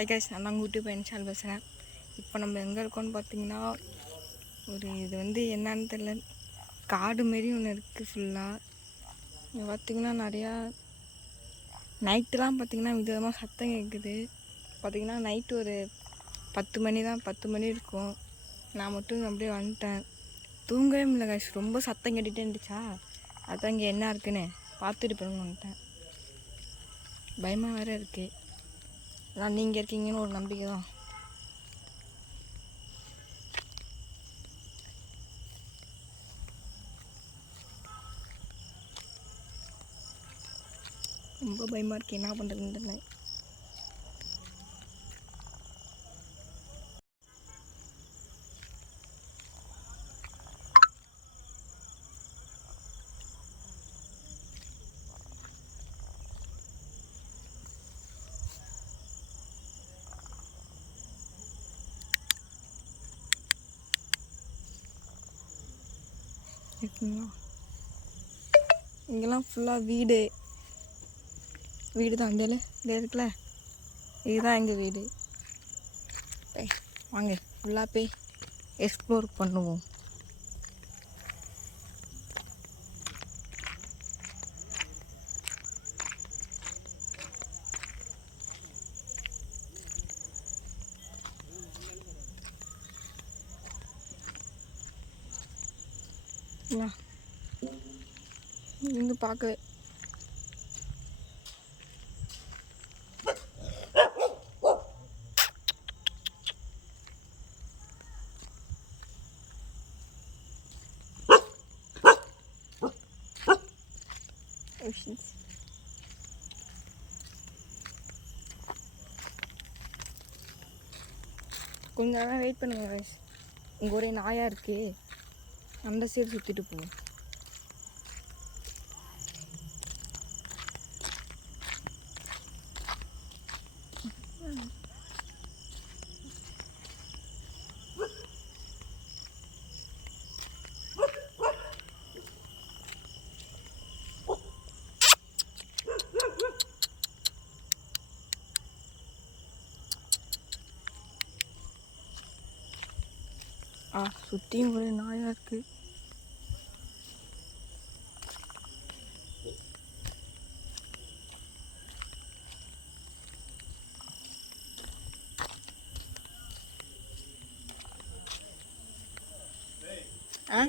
Hi guys, நான் தான் YouTube channel பேசுகிறேன். இப்போ நம்ம எங்கே இருக்கோன்னு பார்த்தீங்கன்னா, இது என்னன்னு தெரியல, காடு மாரி ஒன்று இருக்குது ஃபுல்லாக. இங்கே பார்த்திங்கன்னா நிறையா நைட்டுலாம் பார்த்திங்கன்னா விதமாக சத்தம் கேட்குது. பார்த்திங்கன்னா நைட்டு ஒரு 10 மணி இருக்கும். நான் மட்டும் அப்படியே வந்துட்டேன், தூங்கவே முடியல கைஸ். ரொம்ப சத்தம் கேட்டுகிட்டே இருந்துச்சா, அதான் இங்கே என்ன இருக்குன்னு பார்த்துட்டு போகணும்னு வந்துட்டேன். பயமாக வேறு இருக்குது. அதான் நீங்கள் இருக்கீங்கன்னு ஒரு நம்பிக்கை தான். ரொம்ப பயமாக இருக்குது, என்ன பண்ணுறதுன்னு தெரியல. இங்கெல்லாம் ஃபுல்லாக வீடு தான். இந்த இருக்குல்ல, இதுதான் எங்கள் வீடு. வாங்க ஃபுல்லாக போய் எக்ஸ்ப்ளோர் பண்ணுவோம். இங்கே பார்க்க கொஞ்ச நேரம் வெயிட் பண்ணுங்க. இங்கே ஒரே நாயாக இருக்கு, அந்த சைடு சுற்றிட்டு போவோம். சுற்றியும் ஒரே நாயாக இருக்குது. ஆ